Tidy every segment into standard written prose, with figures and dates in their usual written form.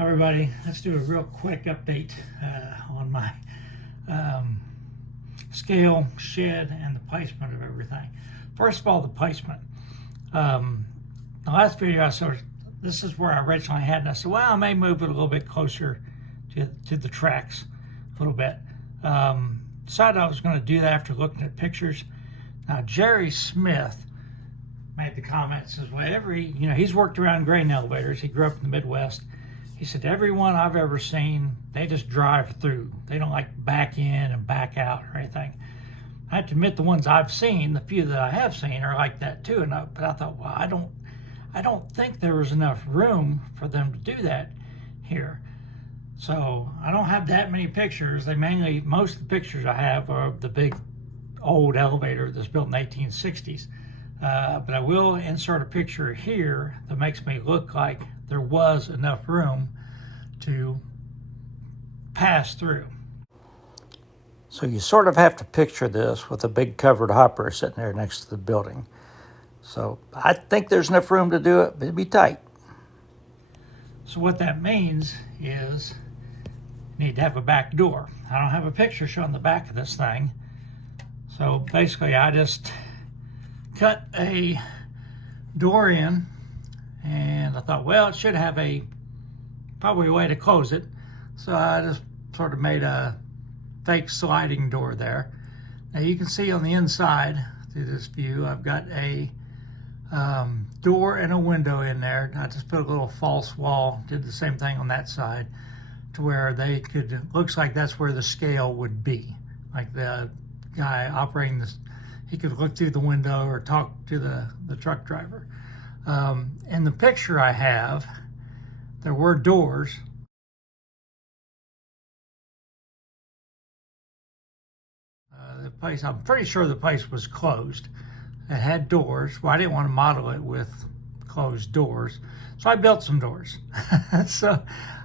Hi everybody, let's do a real quick update on my scale, shed, and the placement of everything. First of all, the placement. The last video I saw, this is where I originally had, and I said, well, I may move it a little bit closer to the tracks a little bit. Decided I was going to do that after looking at pictures. Now, Jerry Smith made the comment, says, well, he's worked around grain elevators. He grew up in the Midwest. He said, everyone I've ever seen, they just drive through. They don't like back in and back out or anything. I have to admit, the ones I've seen, the few that I have seen, are like that too. But I thought, well, I don't think there was enough room for them to do that here. So I don't have that many pictures. Most of the pictures I have are of the big old elevator that's built in the 1860s. But I will insert a picture here that makes me look like there was enough room to pass through. So you sort of have to picture this with a big covered hopper sitting there next to the building. So I think there's enough room to do it, but it'd be tight. So what that means is you need to have a back door. I don't have a picture showing the back of this thing. So basically I just cut a door in, and I thought, well, it should have probably a way to close it. So I just sort of made a fake sliding door there. Now you can see on the inside through this view, I've got a door and a window in there. I just put a little false wall, did the same thing on that side, to where looks like that's where the scale would be. Like the guy operating this, he could look through the window or talk to the truck driver. In the picture I have, there were doors. The place, I'm pretty sure the place was closed. It had doors. Well, I didn't want to model it with closed doors, so I built some doors. So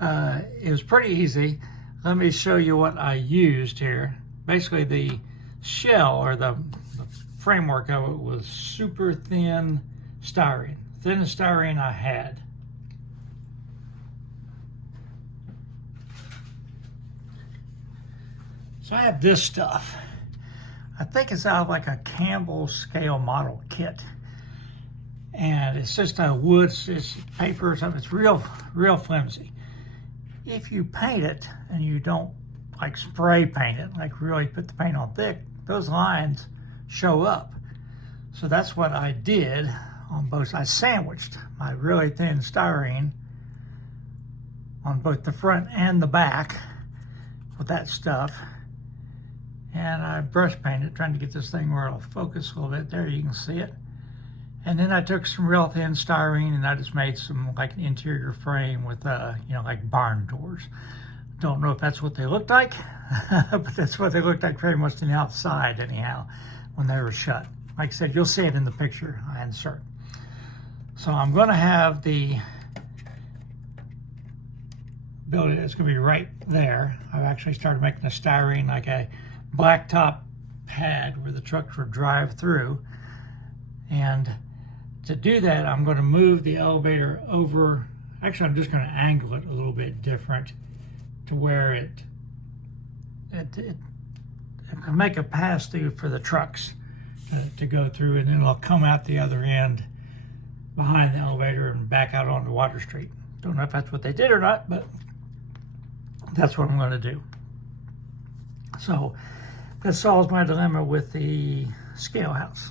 it was pretty easy. Let me show you what I used here. Basically, the shell or the framework of it was super thin styrene, thinnest styrene I had. So I have this stuff. I think it's out of like a Campbell scale model kit, and it's just a wood, it's paper or something. It's real flimsy. If you paint it and you don't like spray paint it, like really put the paint on thick, those lines show up. So that's what I did on both. I sandwiched my really thin styrene on both the front and the back with that stuff. And I brush painted, trying to get this thing where it'll focus a little bit. There, you can see it. And then I took some real thin styrene and I just made some like an interior frame with, like barn doors. Don't know if that's what they looked like, but that's what they looked like very much on the outside anyhow, when they were shut. Like I said, you'll see it in the picture I insert. So I'm going to have the building, it's going to be right there. I've actually started making the styrene like a blacktop pad where the trucks would drive through. And to do that, I'm going to move the elevator over. Actually, I'm just going to angle it a little bit different to where it can make a pass through for the trucks to go through, and then it'll come out the other end behind the elevator and back out onto Water Street. Don't know if that's what they did or not, but that's what I'm going to do. So that solves my dilemma with the scale house.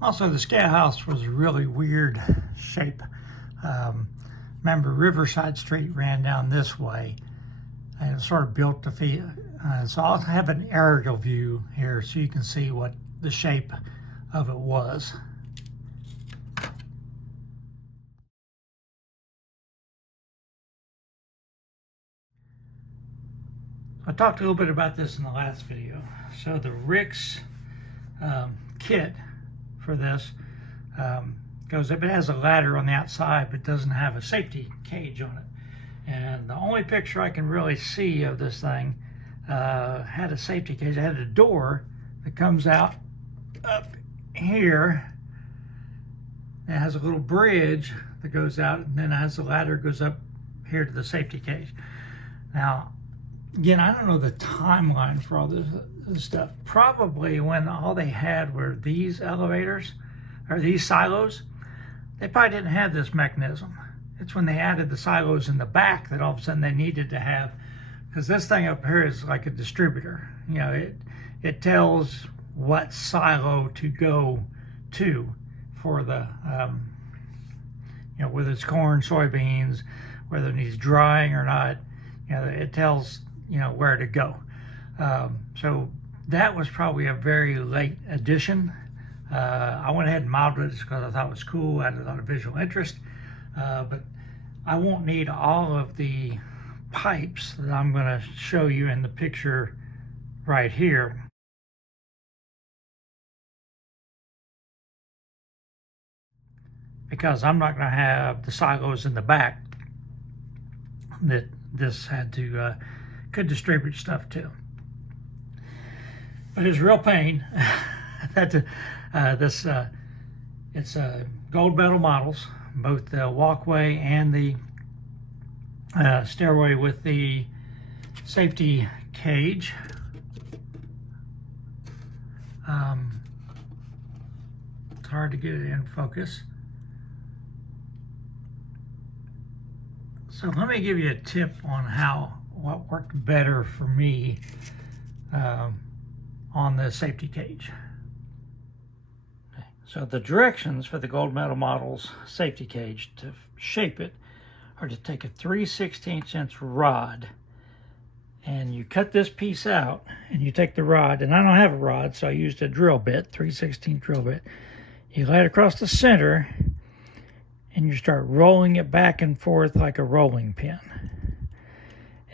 Also, the scale house was a really weird shape. Remember, Riverside Street ran down this way, and it sort of built to feet. So I'll have an aerial view here so you can see what the shape of it was. I talked a little bit about this in the last video. So the Rix kit for this goes up. It has a ladder on the outside, but doesn't have a safety cage on it. And the only picture I can really see of this thing had a safety cage. It had a door that comes out up here It has a little bridge that goes out, and then it has a ladder that goes up here to the safety cage. Now, again, I don't know the timeline for all this stuff. Probably when all they had were these elevators, or these silos, they probably didn't have this mechanism. It's when they added the silos in the back that all of a sudden they needed to have, because this thing up here is like a distributor. You know, it tells what silo to go to for the, you know, whether it's corn, soybeans, whether it needs drying or not. You know, it tells, you know, where to go. So that was probably a very late addition. I went ahead and modeled it just because I thought it was cool, had a lot of visual interest. But I won't need all of the pipes that I'm going to show you in the picture right here. Because I'm not going to have the silos in the back that this had to, could distribute stuff to. But it's a real pain. That it's gold medal models, both the walkway and the stairway with the safety cage. It's hard to get it in focus. So let me give you a tip on what worked better for me on the safety cage. Okay. So the directions for the gold medal models safety cage to shape it are to take a 3/16" rod, and you cut this piece out, and you take the rod, and I don't have a rod, so I used a drill bit, 3/16 drill bit. You lay it across the center, and you start rolling it back and forth like a rolling pin.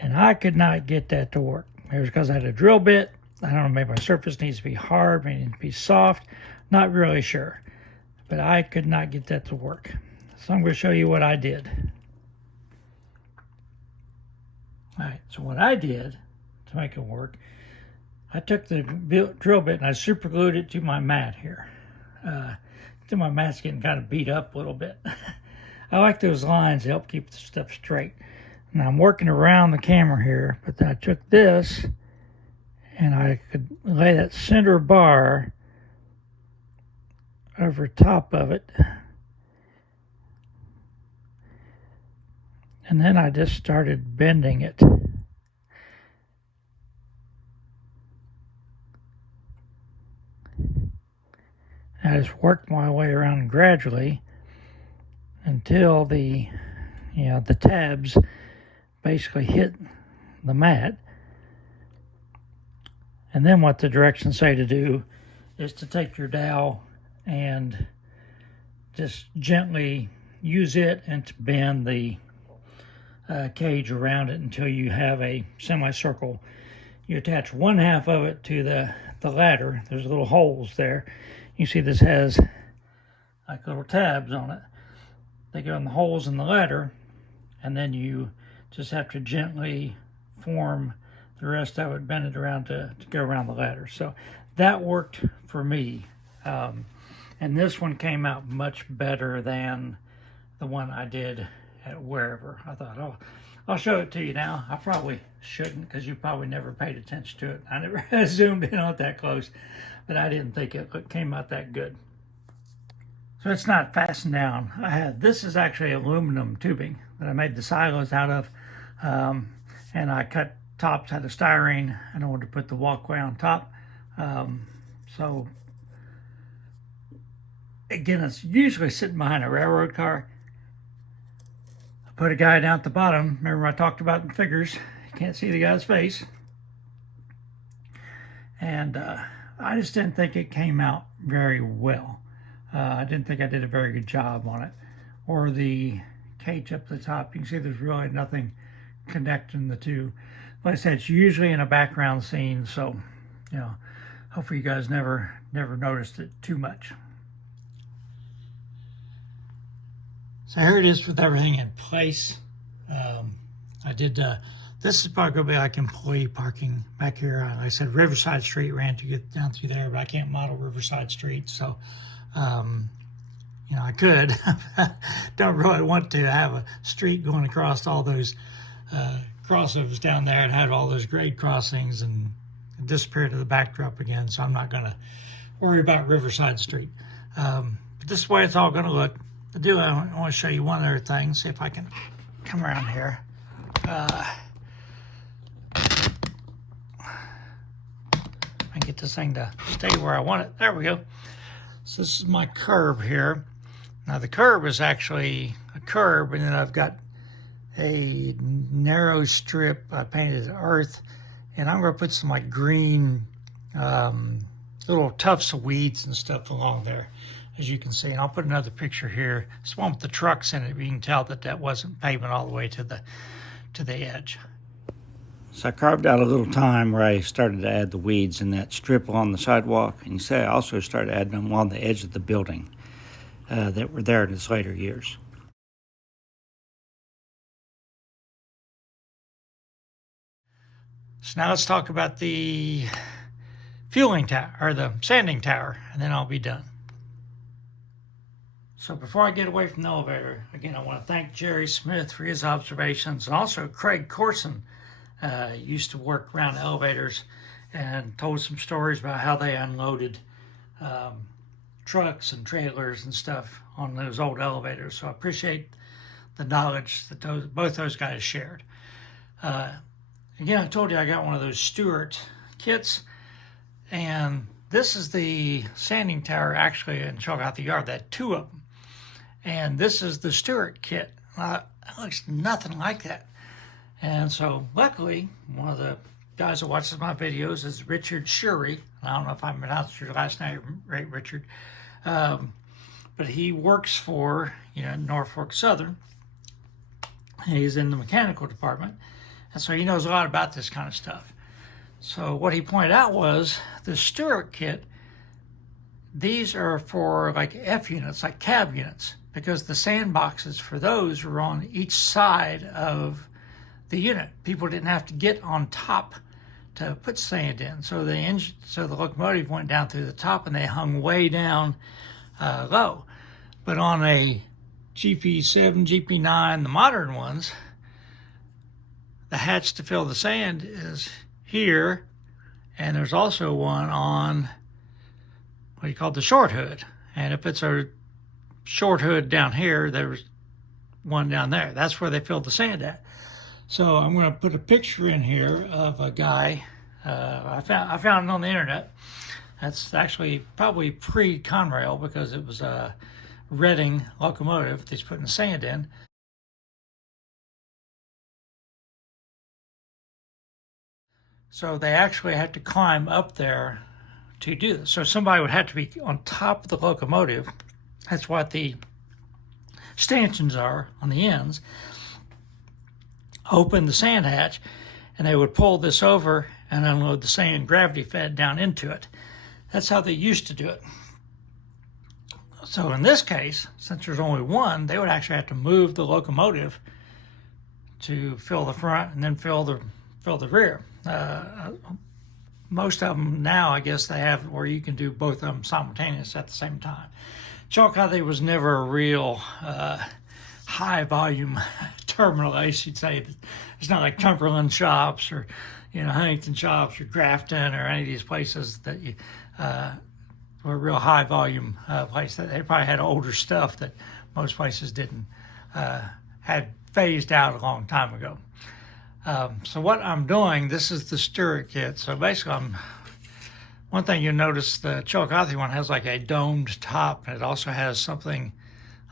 And I could not get that to work. It was because I had a drill bit. I don't know, maybe my surface needs to be hard, maybe it needs to be soft. Not really sure. But I could not get that to work. So I'm going to show you what I did. All right, so what I did to make it work, I took the drill bit and I super glued it to my mat here. My mat's getting kind of beat up a little bit. I like those lines to help keep the stuff straight. And I'm working around the camera here, but then I took this and I could lay that center bar over top of it. And then I just started bending it. I just worked my way around gradually until the tabs basically hit the mat. And then what the directions say to do is to take your dowel and just gently use it and to bend the cage around it until you have a semicircle. You attach one half of it to the ladder. There's little holes there. You see this has like little tabs on it. They go in the holes in the ladder, and then you just have to gently form the rest of it, bend it around to go around the ladder. So that worked for me. And this one came out much better than the one I did at wherever. I thought, oh, I'll show it to you now. I probably shouldn't, because you probably never paid attention to it. I never zoomed in on it that close, but I didn't think it came out that good. So it's not fastened down. This is actually aluminum tubing that I made the silos out of, and I cut tops out of styrene, and I wanted to put the walkway on top. So again, it's usually sitting behind a railroad car. I put a guy down at the bottom. Remember I talked about in figures, you can't see the guy's face. And I just didn't think it came out very well. I didn't think I did a very good job on it. Or the cage up the top, you can see there's really nothing connecting the two. Like I said, it's usually in a background scene, so hopefully you guys never noticed it too much. So here it is with everything in place. I did, this is probably going to be like employee parking back here. Like I said, Riverside Street ran to get down through there, but I can't model Riverside Street. So, You know, I could. Don't really want to have a street going across all those crossovers down there and have all those grade crossings and disappear to the backdrop again. So I'm not going to worry about Riverside Street. But this is the way it's all going to look. I want to show you one other thing. See if I can come around here. I get this thing to stay where I want it. There we go. So this is my curb here. Now the curb is actually a curb, and then I've got a narrow strip. I painted earth, and I'm going to put some like green little tufts of weeds and stuff along there, as you can see. And I'll put another picture here. It's one with the trucks in it. You can tell that that wasn't pavement all the way to the edge. So I carved out a little time where I started to add the weeds in that strip along the sidewalk. And you see I also started adding them along the edge of the building that were there in its later years. So now let's talk about the fueling tower, or the sanding tower, and then I'll be done. So before I get away from the elevator, again, I want to thank Jerry Smith for his observations, and also Craig Corson used to work around elevators and told some stories about how they unloaded trucks and trailers and stuff on those old elevators. So I appreciate the knowledge that both those guys shared. Again, I told you I got one of those Stewart kits, and this is the sanding tower actually in Chillicothe Yard. They had two of them, and this is the Stewart kit. It looks nothing like that. And so luckily, one of the guys that watches my videos is Richard Shuri. I don't know if I pronounced your last name right, Richard. But he works for, Norfolk Southern. He's in the mechanical department. And so he knows a lot about this kind of stuff. So what he pointed out was the Stewart kit, these are for like F units, like cab units, because the sandboxes for those were on each side of the unit. People didn't have to get on top to put sand in. So the locomotive went down through the top and they hung way down low. But on a GP7, GP9, the modern ones, the hatch to fill the sand is here, and there's also one on what you call the short hood. And if it's a short hood down here, there's one down there. That's where they filled the sand at. So I'm going to put a picture in here of a guy. I found it on the internet. That's actually probably pre-Conrail, because it was a Reading locomotive that he's putting sand in. So they actually had to climb up there to do this. So somebody would have to be on top of the locomotive. That's what the stanchions are on the ends. Open the sand hatch, and they would pull this over and unload the sand, gravity fed down into it. That's how they used to do it. So in this case, since there's only one, they would actually have to move the locomotive to fill the front and then fill the rear. Most of them now, I guess, they have where you can do both of them simultaneous at the same time. Chillicothe was never a real high volume terminal, I should say. It's not like Cumberland shops or Huntington shops or Grafton or any of these places that were a real high volume place. They probably had older stuff that most places didn't, had phased out a long time ago. So what I'm doing, this is the Stewart kit. So basically, one thing you'll notice, the Chillicothe one has like a domed top, and it also has something,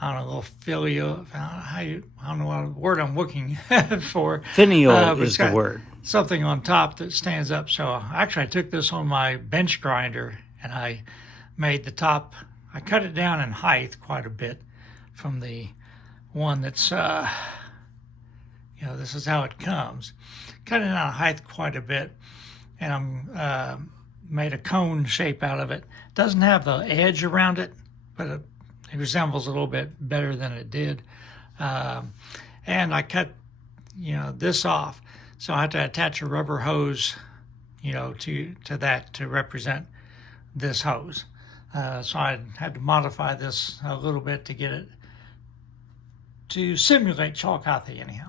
I don't know, a little filial, I don't know what word I'm looking for. Finial is the word. Something on top that stands up. So actually I took this on my bench grinder, and I made the top, I cut it down in height quite a bit from the one that's, this is how it comes. Cut it down in height quite a bit, and I'm made a cone shape out of it. Doesn't have the edge around it, but it resembles a little bit better than it did. And I cut, this off. So I had to attach a rubber hose, to that to represent this hose. So I had to modify this a little bit to get it to simulate Chillicothe anyhow.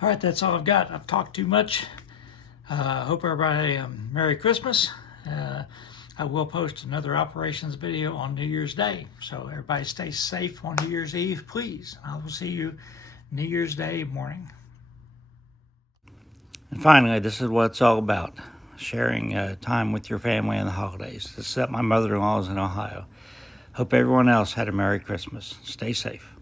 All right, that's all I've got. I've talked too much. Hope everybody Merry Christmas. I will post another operations video on New Year's Day. So everybody stay safe on New Year's Eve, please. I will see you New Year's Day morning. And finally, this is what it's all about. Sharing time with your family in the holidays. Except my mother-in-law is in Ohio. Hope everyone else had a Merry Christmas. Stay safe.